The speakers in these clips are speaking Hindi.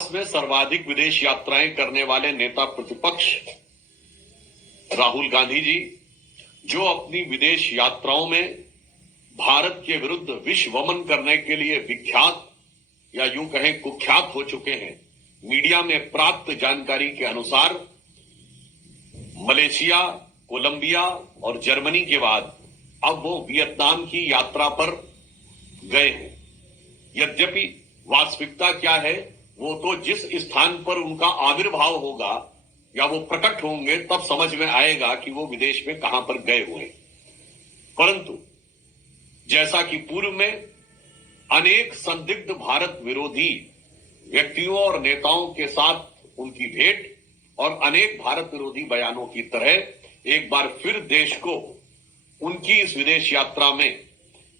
में सर्वाधिक विदेश यात्राएं करने वाले नेता प्रतिपक्ष राहुल गांधी जी, जो अपनी विदेश यात्राओं में भारत के विरुद्ध विश्वमन करने के लिए विख्यात या यूं कहें कुख्यात हो चुके हैं, मीडिया में प्राप्त जानकारी के अनुसार मलेशिया, कोलंबिया और जर्मनी के बाद अब वो वियतनाम की यात्रा पर गए हैं। यद्यपि वास्तविकता क्या है, वो तो जिस स्थान पर उनका आविर्भाव होगा या वो प्रकट होंगे तब समझ में आएगा कि वो विदेश में कहां पर गए हुए। परंतु जैसा कि पूर्व में अनेक संदिग्ध भारत विरोधी व्यक्तियों और नेताओं के साथ उनकी भेंट और अनेक भारत विरोधी बयानों की तरह एक बार फिर देश को उनकी इस विदेश यात्रा में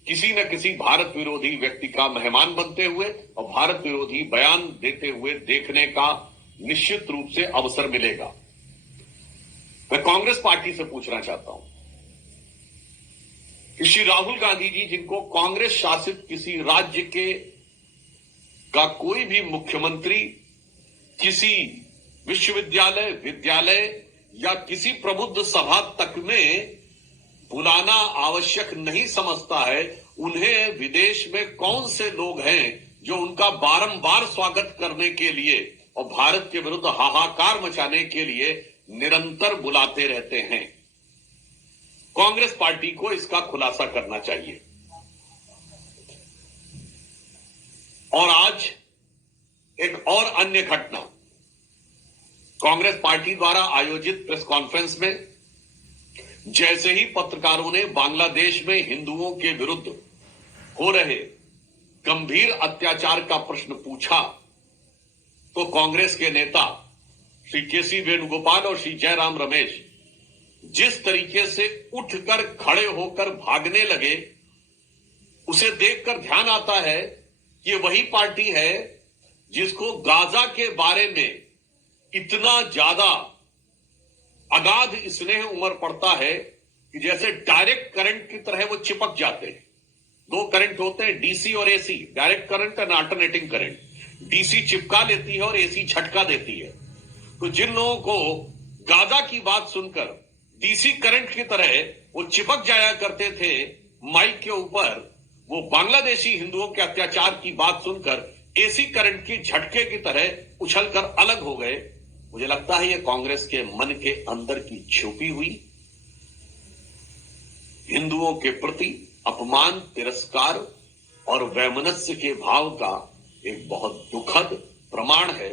किसी न किसी भारत विरोधी व्यक्ति का मेहमान बनते हुए और भारत विरोधी बयान देते हुए देखने का निश्चित रूप से अवसर मिलेगा। मैं कांग्रेस पार्टी से पूछना चाहता हूं कि श्री राहुल गांधी जी, जिनको कांग्रेस शासित किसी राज्य के का कोई भी मुख्यमंत्री किसी विश्वविद्यालय, विद्यालय या किसी प्रबुद्ध सभा तक में बुलाना आवश्यक नहीं समझता है, उन्हें विदेश में कौन से लोग हैं जो उनका बारंबार स्वागत करने के लिए और भारत के विरुद्ध हाहाकार मचाने के लिए निरंतर बुलाते रहते हैं। कांग्रेस पार्टी को इसका खुलासा करना चाहिए। और आज एक और अन्य घटना, कांग्रेस पार्टी द्वारा आयोजित प्रेस कॉन्फ्रेंस में जैसे ही पत्रकारों ने बांग्लादेश में हिंदुओं के विरुद्ध हो रहे गंभीर अत्याचार का प्रश्न पूछा, तो कांग्रेस के नेता श्री के.सी. वेणुगोपाल और श्री जयराम रमेश जिस तरीके से उठकर खड़े होकर भागने लगे, उसे देखकर ध्यान आता है कि वही पार्टी है जिसको गाजा के बारे में इतना ज्यादा अगाध स्नेह उमड़ पड़ता है कि जैसे डायरेक्ट करंट की तरह वो चिपक जाते हैं। दो करंट होते हैं, डीसी और एसी, डायरेक्ट करंट और अल्टरनेटिंग करंट। डीसी चिपका लेती है और एसी झटका देती है। तो जिन लोगों को गाजा की बात सुनकर डीसी करंट की तरह वो चिपक जाया करते थे माइक के ऊपर, वो बांग्लादेशी हिंदुओं के अत्याचार की बात सुनकर एसी करंट की झटके की तरह उछलकर अलग हो गए। मुझे लगता है ये कांग्रेस के मन के अंदर की छुपी हुई हिंदुओं के प्रति अपमान, तिरस्कार और वैमनस्य के भाव का एक बहुत दुखद प्रमाण है।